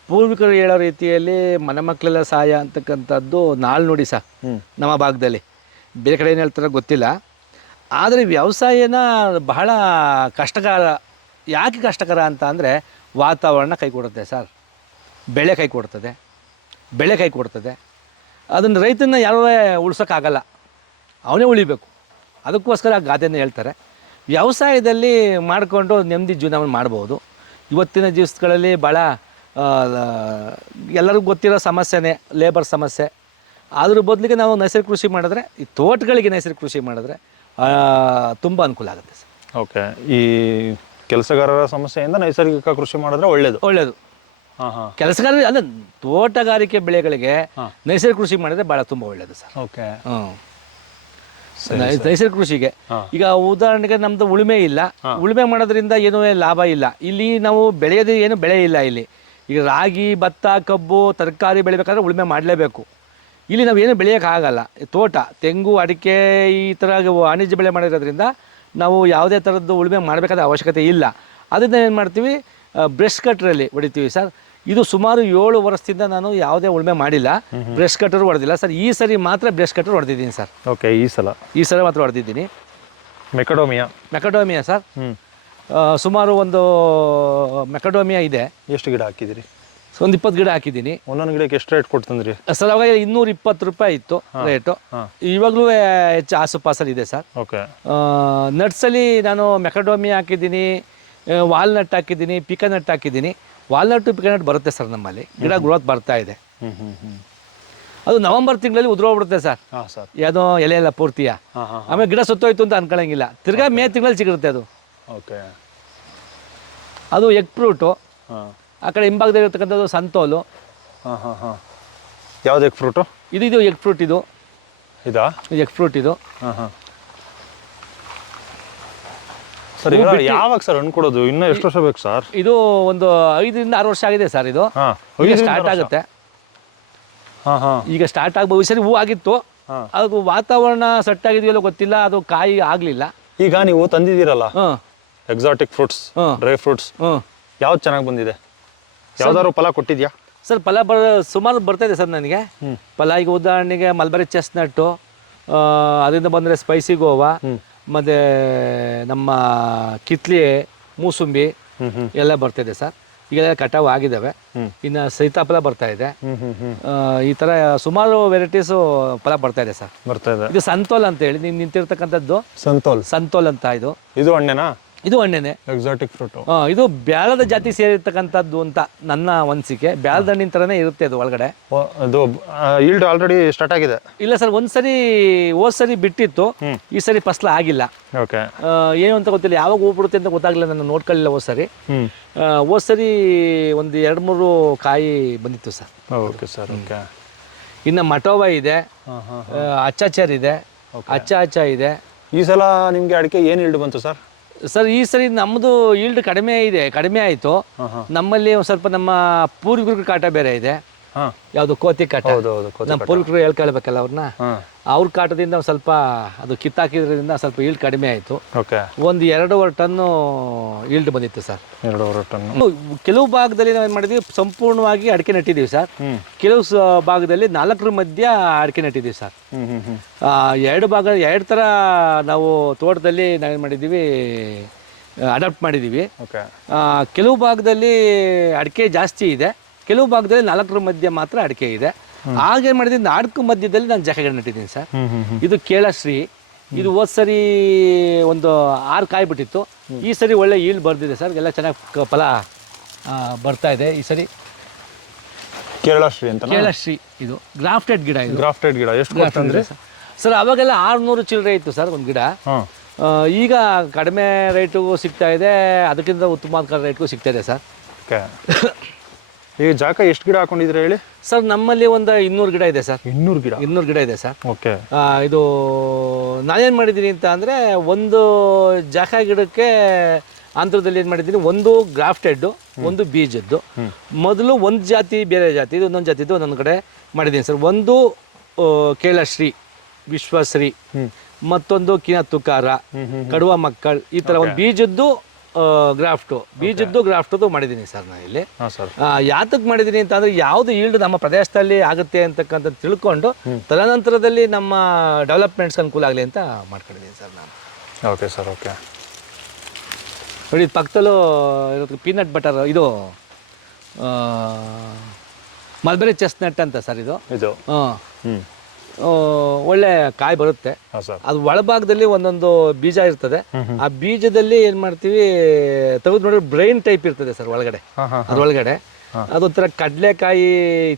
ಪೂರ್ವಿಕರು ಹೇಳೋ ರೀತಿಯಲ್ಲಿ ಮನೆ ಮಕ್ಕಳೆಲ್ಲ ಸಹಾಯ ಅಂತಕ್ಕಂಥದ್ದು ನಾಳು ನೋಡಿ ಸರ್ ನಮ್ಮ ಭಾಗದಲ್ಲಿ. ಬೇರೆ ಕಡೆ ಏನು ಹೇಳ್ತಾರೋ ಗೊತ್ತಿಲ್ಲ. ಆದರೆ ವ್ಯವಸಾಯನ ಬಹಳ ಕಷ್ಟಕರ ಯಾಕೆ ಕಷ್ಟಕರ ಅಂತ ಅಂದರೆ ವಾತಾವರಣ ಕೈ ಕೊಡುತ್ತೆ ಸರ್. ಬೆಳೆ ಕೈ ಕೊಡ್ತದೆ. ಬೆಳೆ ಕೈ ಕೊಡ್ತದೆ. ಅದನ್ನು ರೈತನ ಯಾರೂ ಉಳ್ಸೋಕ್ಕಾಗಲ್ಲ. ಅವನೇ ಉಳಿಬೇಕು. ಅದಕ್ಕೋಸ್ಕರ ಆ ಗಾದೆನ ಹೇಳ್ತಾರೆ. ವ್ಯವಸಾಯದಲ್ಲಿ ಮಾಡಿಕೊಂಡು ನೆಮ್ಮದಿ ಜೀವನವನ್ನು ಮಾಡ್ಬೋದು. ಇವತ್ತಿನ ದಿವಸಗಳಲ್ಲಿ ಭಾಳ ಎಲ್ಲರಿಗೂ ಗೊತ್ತಿರೋ ಸಮಸ್ಯೆನೇ ಲೇಬರ್ ಸಮಸ್ಯೆ. ಅದ್ರ ಬದಲಿಗೆ ನಾವು ನೈಸರ್ಗಿಕ ಕೃಷಿ ಮಾಡಿದ್ರೆ ಈ ತೋಟಗಳಿಗೆ ನೈಸರ್ಗಿಕ ಕೃಷಿ ಮಾಡಿದ್ರೆ ತುಂಬ ಅನುಕೂಲ ಆಗುತ್ತೆ ಸರ್. ಓಕೆ. ಈ ಕೆಲಸಗಾರರ ಸಮಸ್ಯೆಯಿಂದ ನೈಸರ್ಗಿಕ ಕೃಷಿ ಮಾಡಿದ್ರೆ ಒಳ್ಳೇದು. ಒಳ್ಳೆಯದು ಹಾಂ ಹಾಂ. ಕೆಲಸಗಾರ ಅಂದ್ರೆ ತೋಟಗಾರಿಕೆ ಬೆಳೆಗಳಿಗೆ ನೈಸರ್ಗಿಕ ಕೃಷಿ ಮಾಡಿದ್ರೆ ಭಾಳ ತುಂಬ ಒಳ್ಳೆಯದು ಸರ್. ಓಕೆ. ನೈಸರ್ಗಿಕ ಕೃಷಿಗೆ. ಈಗ ಉದಾಹರಣೆಗೆ ನಮ್ದು ಉಳುಮೆ ಇಲ್ಲ. ಉಳುಮೆ ಮಾಡೋದ್ರಿಂದ ಏನೂ ಲಾಭ ಇಲ್ಲ. ಇಲ್ಲಿ ನಾವು ಬೆಳೆಯೋದು ಏನು ಬೆಳೆ ಇಲ್ಲ ಇಲ್ಲಿ. ಈಗ ರಾಗಿ ಭತ್ತ ಕಬ್ಬು ತರಕಾರಿ ಬೆಳಿಬೇಕಾದ್ರೆ ಉಳುಮೆ ಮಾಡಲೇಬೇಕು. ಇಲ್ಲಿ ನಾವು ಏನು ಬೆಳೆಯೋಕ್ಕಾಗಲ್ಲ ತೋಟ ತೆಂಗು ಅಡಿಕೆ ಈ ಥರ ವಾಣಿಜ್ಯ ಬೆಳೆ ಮಾಡಿರೋದ್ರಿಂದ ನಾವು ಯಾವುದೇ ಥರದ್ದು ಉಳುಮೆ ಮಾಡಬೇಕಾದ ಅವಶ್ಯಕತೆ ಇಲ್ಲ. ಅದನ್ನು ಏನು ಮಾಡ್ತೀವಿ? ಬ್ರಷ್ ಕಟ್ರಲ್ಲಿ ಹೊಡಿತೀವಿ ಸರ್. ಇದು ಸುಮಾರು ಏಳು ವರ್ಷದಿಂದ ನಾನು ಯಾವುದೇ ಉಳುಮೆ ಮಾಡಿಲ್ಲ. ಬ್ರಷ್ ಕಟರ್ ಹೊಡೆದಿಲ್ಲ. ಸರ್ ಈ ಸರಿ ಮಾತ್ರ ಬ್ರಷ್ ಕಟರ್ ಹೊಡೆದಿದ್ದೀನಿ ಸರ್. ಓಕೆ ಈ ಸಲ. ಈ ಸಲ ಮಾತ್ರ ಹೊಡೆದಿದ್ದೀನಿ. Macadamia macadamia sir. ಸುಮಾರು ಒಂದು ಮೆಕಡೋಮಿಯಾ ಇದೆ. ಎಷ್ಟು ಗಿಡ ಹಾಕಿದಿರಿ? ಒಂದು ಇಪ್ಪತ್ತು ಗಿಡ ಹಾಕಿದ್ದೀನಿ. ಒಂದೊಂದು ಗಿಡಕ್ಕೆ ಎಷ್ಟು ರೇಟ್ ಕೊಡ್ತಂದ್ರಿ? ಸರ್ ಅವಾಗ ಇನ್ನೂರ ಇಪ್ಪತ್ತು ರೂಪಾಯಿ ಇತ್ತು ರೇಟು ಇವಾಗಲೂ ಹೆಚ್ಚು ಆಸುಪಾಸಲ್ಲಿ ಇದೆ ಸರ್. ಓಕೆ ನಟ್ಸಲ್ಲಿ ನಾನು ಮೆಕಡೋಮಿಯಾ ಹಾಕಿದ್ದೀನಿ ವಾಲ್ನಟ್ ಹಾಕಿದ್ದೀನಿ ಪಿಕನಟ್ ಹಾಕಿದ್ದೀನಿ. ವಾಲ್ನಟ್ಟು ಪಿಕನಟ್ ಬರುತ್ತೆ ಸರ್ ನಮ್ಮಲ್ಲಿ. ಗಿಡ ಗ್ರೋತ್ ಬರ್ತಾ ಇದೆ. ಹ್ಞೂ ಹ್ಞೂ ಹ್ಞೂ ಅದು ನವೆಂಬರ್ ತಿಂಗಳಲ್ಲಿ ಉದುರೋಗ್ಬಿಡುತ್ತೆ ಸರ್. ಹಾಂ ಸರ್. ಯಾವುದೋ ಎಲೆ ಎಲ್ಲ ಪೂರ್ತಿಯ? ಆಮೇಲೆ ಗಿಡ ಸುತ್ತೋಯ್ತು ಅಂತ ಅನ್ಕೊಳ್ಳಂಗಿಲ್ಲ ತಿರ್ಗಾ ಮೇ ತಿಂಗಳಲ್ಲಿ ಸಿಗುತ್ತೆ ಅದು. ಓಕೆ ಅದು ಎಗ್ ಫ್ರೂಟು ಹಾಂ. ಆ ಕಡೆ ಹಿಂಭಾಗದಲ್ಲಿ ಇರ್ತಕ್ಕಂಥದ್ದು ಸಂತೋಲು. ಹಾಂ ಹಾಂ ಹಾಂ. ಯಾವ್ದು ಫ್ರೂಟು ಇದು ಇದು ಎಗ್ ಫ್ರೂಟ್ ಇದು. ಇದಾ? ಇದು ಎಗ್ ಫ್ರೂಟ್ ಇದು. ಹಾಂ ಹಾಂ. ಸರ್ ಈಗ ಯಾವಾಗ ಸರ್ ಅನ್ಕೊಡೋದು ಕೊಡೋದು? ಇನ್ನೂ ಎಷ್ಟು ವರ್ಷ ಬೇಕು ಸರ್? ಇದು ಒಂದು ಐದರಿಂದ ಆರು ವರ್ಷ ಆಗಿದೆ ಸರ್ ಇದು. ಸ್ಟಾರ್ಟ್ ಆಗುತ್ತೆ. ಈಗ ಸ್ಟಾರ್ಟ್ ಆಗಿ ಭವಿಷ್ಯದಲ್ಲಿ ಹೂ ಆಗಿತ್ತು. ಅದು ವಾತಾವರಣ ಸೆಟ್ ಆಗಿದೆಯಲ್ಲ ಗೊತ್ತಿಲ್ಲ ಅದು ಕಾಯಿ ಆಗಲಿಲ್ಲ. ಈಗ ನೀವು ತಂದಿದ್ದೀರಲ್ಲ? ಎಕ್ಸಾಟಿಕ್ ಫ್ರೂಟ್ಸ್ ಡ್ರೈ ಫ್ರೂಟ್ಸ್ ಯಾವ್ದು ಚೆನ್ನಾಗಿ ಬಂದಿದೆ? ಯಾವ್ದಾದ್ರು ಫಲ ಕೊಟ್ಟಿದ್ಯಾ? ಸರ್ ಫಲ ಬರ ಸುಮಾರು ಬರ್ತಾ ಇದೆ ಸರ್ ನನಗೆ. ಫಲ ಈಗ ಉದಾಹರಣೆಗೆ ಮಲ್ಬರಿ ಚೆಸ್ನಟ್ಟು ಅದರಿಂದ ಬಂದರೆ ಸ್ಪೈಸಿ ಗೋವಾ ಮತ್ತು ನಮ್ಮ ಕಿತ್ಲಿ ಮೂಸುಂಬಿ ಎಲ್ಲ ಬರ್ತಿದೆ ಸರ್. ಈಗೆಲ್ಲ ಕಟಾವು ಆಗಿದ್ದಾವೆ ಇನ್ನ ಸೀತಾಫಲ ಬರ್ತಾ ಇದೆ. ಈ ಥರ ಸುಮಾರು ವೆರೈಟೀಸು ಫಲ ಬರ್ತಾ ಇದೆ ಸರ್. ಬರ್ತಾ ಇದೆ. ಇದು ಸಂತೋಲ್ ಅಂತ ಹೇಳಿ ನೀವು ನಿಂತಿರ್ತಕ್ಕಂಥದ್ದು ಸಂತೋಲ್. ಸಂತೋಲ್ ಅಂತ ಇದು. ಇದು ಹಣ್ಣೇನಾ? ಇದು ಹಣ್ಣೆನೆ. ಎಕ್ಸಾಟಿಕ್ ಫ್ರೂಟ್ ಇದು ಬ್ಯಾಳದ ಜಾತಿ ಸೇರಿರ್ತಕ್ಕಂಥದ್ದು ಅಂತ ನನ್ನ ಅನಿಸಿಕೆ. ಬ್ಯಾಳದ ಹಣ್ಣಿನ ತರನೇ ಇರುತ್ತೆ ಅದು ಒಳಗಡೆ. ಅದು ಈಲ್ಡ್ ಆಲ್ರೆಡಿ ಸ್ಟಾರ್ಟ್ ಆಗಿದೆ. ಇಲ್ಲ ಸರ್ ಒಂದ್ಸರಿ ಹೋದ್ ಸರಿ ಬಿಟ್ಟಿತ್ತು ಈ ಸರಿ ಫಸ್ಲ ಆಗಿಲ್ಲ. ಓಕೆ ಏನು ಅಂತ ಗೊತ್ತಿಲ್ಲ. ಯಾವಾಗ ಹೋಗ್ಬಿಡುತ್ತೆ ಅಂತ ಗೊತ್ತಾಗಲಿಲ್ಲ ನಾನು ನೋಡ್ಕೊಳ್ಳಿಲ್ಲ ಹೋದ್ ಸರಿ ಹೋದ ಸರಿ ಒಂದು ಎರಡು ಮೂರು ಕಾಯಿ ಬಂದಿತ್ತು ಸರ್. ಓಕೆ ಸರ್ ಓಕೆ ಇನ್ನು ಮಟೋವ ಇದೆ. ಹಾಂ ಅಚ್ಚಾಚರ್ ಇದೆ. ಅಚ್ಚ ಅಚ್ಚ ಇದೆ. ಈ ಸಲ ನಿಮಗೆ ಅಡಿಕೆ ಏನು ಇಲ್ಡ್ ಬಂತು ಸರ್ ಸರ್ ಈ ಸರಿ ನಮ್ಮದು ಈಲ್ಡ್ ಕಡಿಮೆ ಇದೆ ಕಡಿಮೆ ಆಯಿತು. ನಮ್ಮಲ್ಲಿ ಒಂದು ಸ್ವಲ್ಪ ನಮ್ಮ ಪೂರ್ವಿಕರ ಕಾಟ ಬೇರೆ ಇದೆ. ಯಾವುದು ಕೋತಿ ಕಾಟ? ಹೌದು ನಮ್ಮ ಪೂರ್ವಿಕರು ಹೇಳ್ಕೊಳ್ಬೇಕಲ್ಲ ಅವ್ರನ್ನ ಅವ್ರ ಕಾಟದಿಂದ ಒಂದು ಸ್ವಲ್ಪ ಅದು ಕಿತ್ತಾಕಿದ್ರಿಂದ ಸ್ವಲ್ಪ ಈಲ್ಡ್ ಕಡಿಮೆ ಆಯಿತು. ಓಕೆ ಒಂದು ಎರಡೂವರೆ ಟನ್ನು ಈಲ್ಡ್ ಬಂದಿತ್ತು ಸರ್. ಎರಡೂವರೆ ಟನ್ ಕೆಲವು ಭಾಗದಲ್ಲಿ ನಾವು ಏನು ಮಾಡಿದ್ವಿ ಸಂಪೂರ್ಣವಾಗಿ ಅಡಿಕೆ ನೆಟ್ಟಿದ್ದೀವಿ ಸರ್. ಕೆಲವು ಸ ಭಾಗದಲ್ಲಿ ನಾಲ್ಕರ ಮಧ್ಯ ಅಡಿಕೆ ನೆಟ್ಟಿದ್ದೀವಿ ಸರ್. ಎರಡು ಭಾಗ ಎರಡು ಥರ ನಾವು ತೋಟದಲ್ಲಿ ನಾವೇನು ಮಾಡಿದ್ದೀವಿ ಅಡಾಪ್ಟ್ ಮಾಡಿದ್ದೀವಿ. ಓಕೆ ಕೆಲವು ಭಾಗದಲ್ಲಿ ಅಡಿಕೆ ಜಾಸ್ತಿ ಇದೆ. ಕೆಲವು ಭಾಗದಲ್ಲಿ ನಾಲ್ಕರ ಮಧ್ಯ ಮಾತ್ರ ಅಡಿಕೆ ಇದೆ. ಹಾಗೆ ಮಾಡಿದ್ರೆ ನಾಲ್ಕು ಮಧ್ಯದಲ್ಲಿ ನಾನು ಜಾಕೆ ಗಿಡ ನೆಟ್ಟಿದ್ದೀನಿ ಸರ್ ಇದು ಕೇಳಶ್ರೀ ಇದು ಹೋದ್ ಸರಿ ಒಂದು ಆರು ಕಾಯಿ ಬಿಟ್ಟಿತ್ತು ಈ ಸರಿ ಒಳ್ಳೆ ಈಲ್ ಬರ್ದಿದೆ ಸರ್. ಎಲ್ಲ ಚೆನ್ನಾಗಿ ಫಲ ಬರ್ತಾ ಇದೆ. ಈ ಸರಿ ಕೇಳಶ್ರೀ ಅಂತ ಕೇಳಶ್ರೀ ಇದು. ಗ್ರಾಫ್ಟೆಡ್ ಗಿಡ ಇದು. ಗ್ರಾಫ್ಟೆಡ್ ಗಿಡ. ಎಷ್ಟು ಸರ್. ಅವಾಗೆಲ್ಲ ಆರುನೂರು ಚಿಲ್ಲರೆ ಇತ್ತು ಸರ್ ಒಂದು ಗಿಡ. ಈಗ ಕಡಿಮೆ ರೇಟಿಗೂ ಸಿಗ್ತಾ ಇದೆ. ಅದಕ್ಕಿಂತ ಉತ್ತಮ ರೇಟ್ಗೂ ಸಿಗ್ತಾ ಇದೆ ಸರ್. ಈಗ ಜಾಗ ಎಷ್ಟು ಗಿಡ ಹಾಕೊಂಡಿದ್ರೆ ಹೇಳಿ? ಸರ್ ನಮ್ಮಲ್ಲಿ ಒಂದು ಇನ್ನೂರು ಗಿಡ ಇದೆ ಸರ್. ಇನ್ನೂರು ಗಿಡ? ಇನ್ನೂರು ಗಿಡ ಇದೆ ಸರ್. ಓಕೆ. ಇದು ನಾನೇನು ಮಾಡಿದ್ದೀನಿ ಅಂತ ಅಂದರೆ ಒಂದು ಜಾಕ ಗಿಡಕ್ಕೆ ಆಂಧ್ರದಲ್ಲಿ ಏನು ಮಾಡಿದ್ದೀನಿ ಒಂದು ಗ್ರಾಫ್ಟೆಡ್ಡು ಒಂದು ಬೀಜದ್ದು. ಮೊದಲು ಒಂದು ಜಾತಿ ಬೇರೆ ಜಾತಿ ಇದು ಒಂದೊಂದು ಜಾತಿದು ಒಂದೊಂದು ಕಡೆ ಮಾಡಿದ್ದೀನಿ ಸರ್. ಒಂದು ಕೇಳಶ್ರೀ ವಿಶ್ವಶ್ರೀ ಮತ್ತೊಂದು ಕಿನ ತುಕಾರ ಕಡುವ ಮಕ್ಕಳ್ ಈ ಥರ ಒಂದು ಬೀಜದ್ದು ಗ್ರಾಫ್ಟು. ಬೀಜದ್ದು ಗ್ರಾಫ್ಟ್ ಮಾಡಿದ್ದೀನಿ ಸರ್ ನಾನು ಇಲ್ಲಿ. ಹಾಂ ಸರ್. ಯಾತಕ್ಕೆ ಮಾಡಿದ್ದೀನಿ ಅಂತ ಅಂದರೆ ಯಾವುದು ಈಲ್ಡ್ ನಮ್ಮ ಪ್ರದೇಶದಲ್ಲಿ ಆಗುತ್ತೆ ಅಂತಕ್ಕಂಥ ತಿಳ್ಕೊಂಡು ತದನಂತರದಲ್ಲಿ ನಮ್ಮ ಡೆವಲಪ್ಮೆಂಟ್ಸ್ ಅನುಕೂಲ ಆಗಲಿ ಅಂತ ಮಾಡ್ಕೊಂಡಿದ್ದೀನಿ ಸರ್ ನಾನು. ಓಕೆ ಸರ್ ಓಕೆ ನೋಡಿ ಪಕ್ಕದಲ್ಲೂ ಇರೋದು ಪೀನಟ್ ಬಟರ್ ಇದು ಮಲ್ಬೆರಿ ಚೆಸ್ನಟ್ ಅಂತ ಸರ್ ಇದು. ಇದು? ಹಾಂ. ಹ್ಞೂ ಒಳ್ಳೆ ಕಾಯಿ ಬರುತ್ತೆ. ಅದು ಒಳಭಾಗದಲ್ಲಿ ಒಂದೊಂದು ಬೀಜ ಇರ್ತದೆ. ಆ ಬೀಜದಲ್ಲಿ ಏನ್ ಮಾಡ್ತೀವಿ ತೆಗೆದು ನೋಡಿದ್ರೆ ಬ್ರೈನ್ ಟೈಪ್ ಇರ್ತದೆ ಸರ್ ಒಳಗಡೆ. ಅದ್ರೊಳಗಡೆ. ಅದೊಂಥರ ಕಡಲೆಕಾಯಿ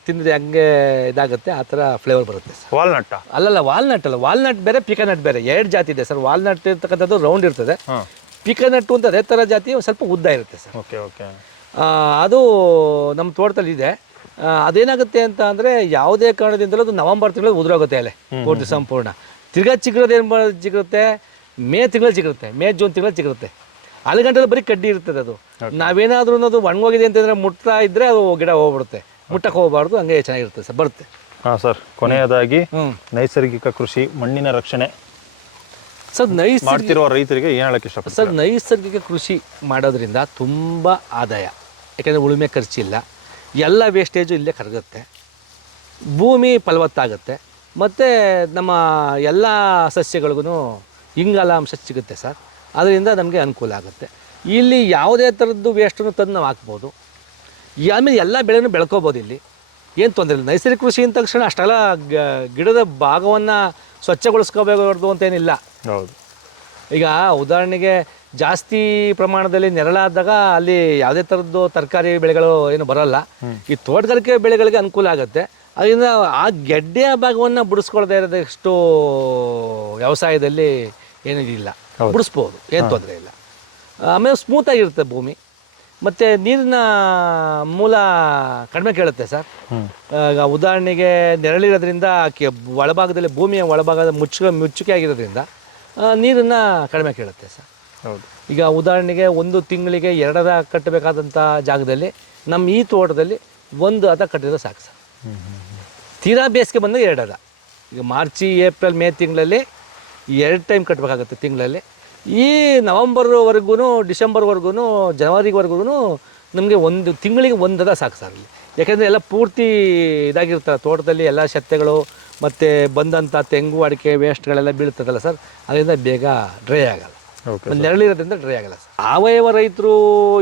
ತಿಂದ್ರೆ ಹಂಗೆ ಇದಾಗುತ್ತೆ ಆ ಥರ ಫ್ಲೇವರ್ ಬರುತ್ತೆ ಸರ್. ಅಲ್ಲ ಅಲ್ಲಲ್ಲ ವಾಲ್ನಟ್ ಅಲ್ಲ. ವಾಲ್ನಟ್ ಬೇರೆ ಪಿಕನಟ್ ಬೇರೆ. ಎರಡು ಜಾತಿ ಇದೆ ಸರ್. ವಾಲ್ನಟ್ ಇರ್ತಕ್ಕಂಥದ್ದು ರೌಂಡ್ ಇರ್ತದೆ. ಪಿಕನಟ್ ಪಿಕನಟ್ಟು ಅಂತ ಅದೇ ಥರ ಜಾತಿ ಸ್ವಲ್ಪ ಉದ್ದ ಇರುತ್ತೆ ಸರ್. ಓಕೆ ಓಕೆ ಅದು ನಮ್ಮ ತೋಟದಲ್ಲಿ ಇದೆ. ಅದೇನಾಗುತ್ತೆ ಅಂತ ಅಂದರೆ ಯಾವುದೇ ಕಾರಣದಿಂದಲೂ ಅದು ನವಂಬರ್ ತಿಂಗಳು ಉದುರೋಗುತ್ತೆ ಅಲ್ಲೇ ಪೂರ್ತಿ ಸಂಪೂರ್ಣ. ತಿರ್ಗಾ ಚಿಗುರೋದು ಏನು ಚಿಗುರುತ್ತೆ? ಮೇ ತಿಂಗಳು ಚಿಗುರುತ್ತೆ. ಮೇ ಜೂನ್ ತಿಂಗಳು ಚಿಗುರುತ್ತೆ. ಅಲ್ಲಿ ಗಂಟೆಲ್ಲ ಬರೀ ಕಡ್ಡಿ ಇರ್ತದೆ ಅದು. ನಾವೇನಾದ್ರೂ ಅದು ಒಣಗೋಗಿದೆ ಅಂತಂದರೆ ಮುಟ್ತಾ ಇದ್ದರೆ ಅದು ಗಿಡ ಹೋಗ್ಬಿಡುತ್ತೆ. ಮುಟ್ಟಕ್ಕೆ ಹೋಗಬಾರ್ದು ಹಂಗೆ ಚೆನ್ನಾಗಿರುತ್ತೆ ಸರ್ ಬರುತ್ತೆ. ಹಾಂ ಸರ್ ಕೊನೆಯದಾಗಿ ನೈಸರ್ಗಿಕ ಕೃಷಿ ಮಣ್ಣಿನ ರಕ್ಷಣೆ ಸರ್ ನೈಸರ್ಗಿಕ ಮಾಡ್ತಿರೋ ರೈತರಿಗೆ ಏನು ಹೇಳಕ್ಕೆ ಇಷ್ಟಪಡ್ತಾರೆ? ಸರ್ ನೈಸರ್ಗಿಕ ಕೃಷಿ ಮಾಡೋದ್ರಿಂದ ತುಂಬ ಆದಾಯ. ಯಾಕೆಂದರೆ ಉಳುಮೆ ಖರ್ಚಿಲ್ಲ. ಎಲ್ಲ ವೇಸ್ಟೇಜು ಇಲ್ಲೇ ಕರಗುತ್ತೆ. ಭೂಮಿ ಫಲವತ್ತಾಗುತ್ತೆ. ಮತ್ತು ನಮ್ಮ ಎಲ್ಲ ಸಸ್ಯಗಳಿಗೂ ಇಂಗಾಲ ಅಂಶ ಸಿಗುತ್ತೆ ಸರ್. ಅದರಿಂದ ನಮಗೆ ಅನುಕೂಲ ಆಗುತ್ತೆ. ಇಲ್ಲಿ ಯಾವುದೇ ಥರದ್ದು ವೇಸ್ಟನ್ನು ತಂದು ನಾವು ಹಾಕ್ಬೋದು. ಆಮೇಲೆ ಎಲ್ಲ ಬೆಳೆನೂ ಬೆಳ್ಕೋಬೋದು ಇಲ್ಲಿ. ಏನು ತೊಂದರೆ ಇಲ್ಲ. ನೈಸರ್ಗಿಕ ಕೃಷಿ ಅಂದ ತಕ್ಷಣ ಅಷ್ಟೆಲ್ಲ ಗ- ಗಿಡದ ಭಾಗವನ್ನು ಸ್ವಚ್ಛಗೊಳಿಸ್ಕೋಬೇಕು ಅಂತೇನಿಲ್ಲ ಹೌದು. ಈಗ ಉದಾಹರಣೆಗೆ ಜಾಸ್ತಿ ಪ್ರಮಾಣದಲ್ಲಿ ನೆರಳಾದಾಗ ಅಲ್ಲಿ ಯಾವುದೇ ಥರದ್ದು ತರಕಾರಿ ಬೆಳೆಗಳು ಏನು ಬರಲ್ಲ. ಈ ತೋಟಗಾರಿಕೆ ಬೆಳೆಗಳಿಗೆ ಅನುಕೂಲ ಆಗುತ್ತೆ. ಅದರಿಂದ ಆ ಗೆಡ್ಡೆಯ ಭಾಗವನ್ನು ಬಿಡಿಸ್ಕೊಳ್ದೇ ಇರೋದಷ್ಟು ವ್ಯವಸಾಯದಲ್ಲಿ ಏನೂ ಇಲ್ಲ. ಬಿಡಿಸ್ಬೋದು ಏನು ತೊಂದರೆ ಇಲ್ಲ. ಆಮೇಲೆ ಸ್ಮೂತಾಗಿರುತ್ತೆ ಭೂಮಿ. ಮತ್ತು ನೀರಿನ ಮೂಲ ಕಡಿಮೆ ಕೇಳುತ್ತೆ ಸರ್. ಈಗ ಉದಾಹರಣೆಗೆ ನೆರಳಿರೋದ್ರಿಂದ ಕೆ- ಒಳಭಾಗದಲ್ಲಿ ಭೂಮಿಯ ಒಳಭಾಗದ ಮುಚ್ಚ ಮುಚ್ಚುಕೆ ಆಗಿರೋದ್ರಿಂದ ನೀರನ್ನು ಕಡಿಮೆ ಕೇಳುತ್ತೆ ಸರ್. ಈಗ ಉದಾಹರಣೆಗೆ ಒಂದು ತಿಂಗಳಿಗೆ ಎರಡರ ಕಟ್ಟಬೇಕಾದಂಥ ಜಾಗದಲ್ಲಿ ನಮ್ಮ ಈ ತೋಟದಲ್ಲಿ ಒಂದು ಅದ ಕಟ್ಟಿದ್ರೆ ಸಾಕು ಸರ್. ತೀರಾ ಬೇಸಿಗೆ ಬಂದಾಗ ಎರಡು ಅದ ಈಗ ಮಾರ್ಚಿ, ಏಪ್ರಿಲ್, ಮೇ ತಿಂಗಳಲ್ಲಿ ಎರಡು ಟೈಮ್ ಕಟ್ಟಬೇಕಾಗತ್ತೆ ತಿಂಗಳಲ್ಲಿ. ಈ ನವಂಬರ್ವರೆಗೂ ಡಿಸೆಂಬರ್ವರೆಗೂ ಜನವರಿವರೆಗೂ ನಮಗೆ ಒಂದು ತಿಂಗಳಿಗೆ ಒಂದದ ಸಾಕು ಸರ್ ಇಲ್ಲಿ ಯಾಕೆಂದರೆ ಎಲ್ಲ ಪೂರ್ತಿ ಇದಾಗಿರ್ತಾರೆ ತೋಟದಲ್ಲಿ ಎಲ್ಲ ಸತ್ತೆಗಳು ಮತ್ತು ಬಂದಂಥ ತೆಂಗು, ಅಡಿಕೆ ವೇಸ್ಟ್ಗಳೆಲ್ಲ ಬೀಳ್ತದಲ್ಲ ಸರ್. ಅದರಿಂದ ಬೇಗ ಡ್ರೈ ಆಗಲ್ಲ. ಒಂದು ನೆರಳಿರೋದ್ರಿಂದ ಡ್ರೈ ಆಗಲ್ಲ ಸರ್ ಸಾವಯವ ರೈತರು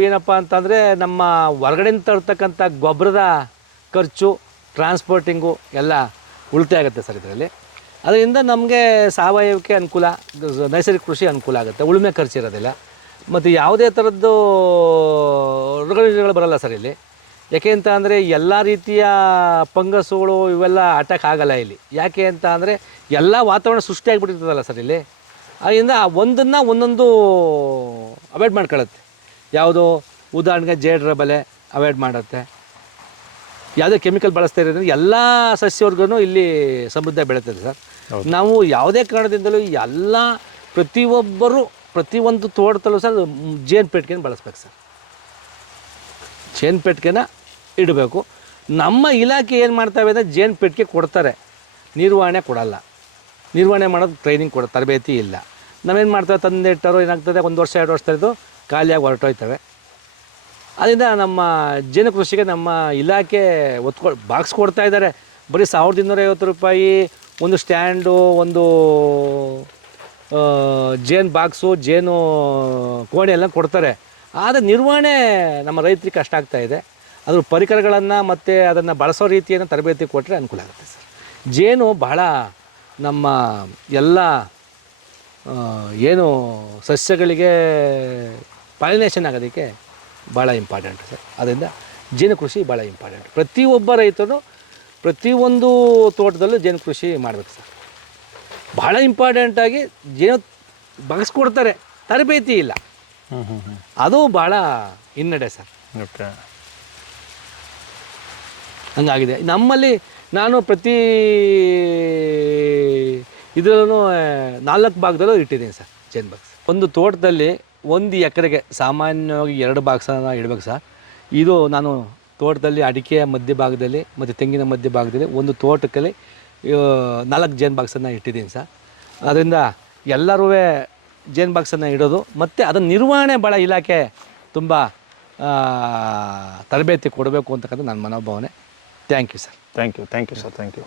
ಏನಪ್ಪ ಅಂತಂದರೆ ನಮ್ಮ ಹೊರಗಡೆಯಿಂದ ತರ್ತಕ್ಕಂಥ ಗೊಬ್ಬರದ ಖರ್ಚು ಟ್ರಾನ್ಸ್ಪೋರ್ಟಿಂಗು ಎಲ್ಲ ಉಳಿತಾಯ ಆಗುತ್ತೆ ಸರ್ ಇದರಲ್ಲಿ. ಅದರಿಂದ ನಮಗೆ ಸಾವಯವಕ್ಕೆ ಅನುಕೂಲ ನೈಸರ್ಗಿಕ ಕೃಷಿ ಅನುಕೂಲ ಆಗುತ್ತೆ. ಉಳುಮೆ ಖರ್ಚು ಇರೋದಿಲ್ಲ. ಮತ್ತು ಯಾವುದೇ ಥರದ್ದು ರೋಗಗಳು ಬರಲ್ಲ ಸರ್ ಇಲ್ಲಿ. ಯಾಕೆ ಅಂತ ಅಂದರೆ ಎಲ್ಲ ರೀತಿಯ ಫಂಗಸ್ಸುಗಳು ಇವೆಲ್ಲ ಅಟ್ಯಾಕ್ ಆಗಲ್ಲ ಇಲ್ಲಿ. ಯಾಕೆ ಅಂತ ಅಂದರೆ ಎಲ್ಲ ವಾತಾವರಣ ಸೃಷ್ಟಿಯಾಗಿಬಿಟ್ಟಿರ್ತದಲ್ಲ ಸರ್ ಇಲ್ಲಿ. ಅದರಿಂದ ಒಂದನ್ನು ಒಂದೊಂದು ಅವಾಯ್ಡ್ ಮಾಡ್ಕೊಳ್ಳುತ್ತೆ. ಯಾವುದು ಉದಾಹರಣೆಗೆ ಜೇಡ್ರ ಬಲೆ ಅವಾಯ್ಡ್ ಮಾಡುತ್ತೆ. ಯಾವುದೇ ಕೆಮಿಕಲ್ ಬಳಸ್ತಾ ಇರೋದ್ರಿಂದ ಎಲ್ಲ ಸಸ್ಯವರ್ಗೂ ಇಲ್ಲಿ ಸಮೃದ್ಧ ಬೆಳೀತದೆ ಸರ್. ನಾವು ಯಾವುದೇ ಕಾರಣದಿಂದಲೂ ಎಲ್ಲ ಪ್ರತಿಯೊಬ್ಬರು ಪ್ರತಿಯೊಂದು ತೋಟದಲ್ಲೂ ಸರ್ ಜೇನು ಪೆಟ್ಟಿಗೆನ ಬಳಸ್ಬೇಕು ಸರ್. ಜೇನು ಪೆಟ್ಟಿಗೆನ ಇಡಬೇಕು. ನಮ್ಮ ಇಲಾಖೆ ಏನು ಮಾಡ್ತಾವೆ ಅಂದರೆ ಜೇನು ಪೆಟ್ಟಿಗೆ ಕೊಡ್ತಾರೆ. ನಿರ್ವಹಣೆ ಕೊಡಲ್ಲ. ನಿರ್ವಹಣೆ ಮಾಡೋದು ಟ್ರೈನಿಂಗ್ ಕೊಡ ತರಬೇತಿ ಇಲ್ಲ. ನಾವೇನು ಮಾಡ್ತೇವೆ ತಂದಿಟ್ಟರು ಏನಾಗ್ತದೆ, ಒಂದು ವರ್ಷ, ಎರಡು ವರ್ಷ ತೆರೆದು ಖಾಲಿಯಾಗಿ ಹೊರಟೋಯ್ತವೆ. ಅದರಿಂದ ನಮ್ಮ ಜೇನು ಕೃಷಿಗೆ ನಮ್ಮ ಇಲಾಖೆ ಒತ್ಕೊ, ಬಾಕ್ಸ್ ಕೊಡ್ತಾ ಇದ್ದಾರೆ. ಬರೀ ಸಾವಿರದ ಇನ್ನೂರೈವತ್ತು ರೂಪಾಯಿ, ಒಂದು ಸ್ಟ್ಯಾಂಡು, ಒಂದು ಜೇನು ಬಾಕ್ಸು, ಜೇನು ಕೋಣೆ ಎಲ್ಲ ಕೊಡ್ತಾರೆ. ಆದರೆ ನಿರ್ವಹಣೆ ನಮ್ಮ ರೈತರಿಗೆ ಕಷ್ಟ ಆಗ್ತಾ ಇದೆ. ಅದ್ರ ಪರಿಕರಗಳನ್ನು ಮತ್ತು ಅದನ್ನು ಬಳಸೋ ರೀತಿಯನ್ನು ತರಬೇತಿ ಕೊಟ್ಟರೆ ಅನುಕೂಲ ಆಗುತ್ತೆ ಸರ್. ಜೇನು ಬಹಳ ನಮ್ಮ ಎಲ್ಲ ಏನು ಸಸ್ಯಗಳಿಗೆ ಪಾಲಿನೇಷನ್ ಆಗೋದಕ್ಕೆ ಭಾಳ ಇಂಪಾರ್ಟೆಂಟ್ ಸರ್. ಅದರಿಂದ ಜೇನು ಕೃಷಿ ಭಾಳ ಇಂಪಾರ್ಟೆಂಟ್ ಪ್ರತಿಯೊಬ್ಬ ರೈತನು ಪ್ರತಿಯೊಂದು ತೋಟದಲ್ಲೂ ಜೇನು ಕೃಷಿ ಮಾಡಬೇಕು ಸರ್. ಭಾಳ ಇಂಪಾರ್ಟೆಂಟಾಗಿ ಜೇನು ಬಗ್ಸ್ಕೊಡ್ತಾರೆ ತರಬೇತಿ ಇಲ್ಲ. ಹ್ಞೂ ಹ್ಞೂ ಹ್ಞೂ ಅದು ಭಾಳ ಹಿನ್ನಡೆ ಸರ್. ಓಕೆ. ಹಂಗಾಗಿದೆ. ನಮ್ಮಲ್ಲಿ ನಾನು ಪ್ರತಿ ಇದರಲ್ಲೂ ನಾಲ್ಕು ಭಾಗದಲ್ಲೂ ಇಟ್ಟಿದ್ದೀನಿ ಸರ್ ಜೇನು ಬಾಕ್ಸ್ ಒಂದು ತೋಟದಲ್ಲಿ ಒಂದು ಎಕರೆಗೆ ಸಾಮಾನ್ಯವಾಗಿ ಎರಡು ಬಾಕ್ಸನ್ನು ಇಡಬೇಕು ಸರ್. ಇದು ನಾನು ತೋಟದಲ್ಲಿ ಅಡಿಕೆಯ ಮಧ್ಯಭಾಗದಲ್ಲಿ ಮತ್ತು ತೆಂಗಿನ ಮಧ್ಯಭಾಗದಲ್ಲಿ ಒಂದು ತೋಟದಲ್ಲಿ ಆ, ನಾಲ್ಕು ಜೇನು ಬಾಕ್ಸನ್ನು ಇಟ್ಟಿದ್ದೀನಿ ಸರ್. ಅದರಿಂದ ಎಲ್ಲರೂ ಜೇನು ಬಾಕ್ಸನ್ನು ಇಡೋದು ಮತ್ತು ಅದರ ನಿರ್ವಹಣೆ ಭಾಳ ಇಲಾಖೆ ತುಂಬ ತರಬೇತಿ ಕೊಡಬೇಕು ಅಂತಕ್ಕಂಥ ನನ್ನ ಮನೋಭಾವನೆ. Thank you sir thank you thank you sir thank you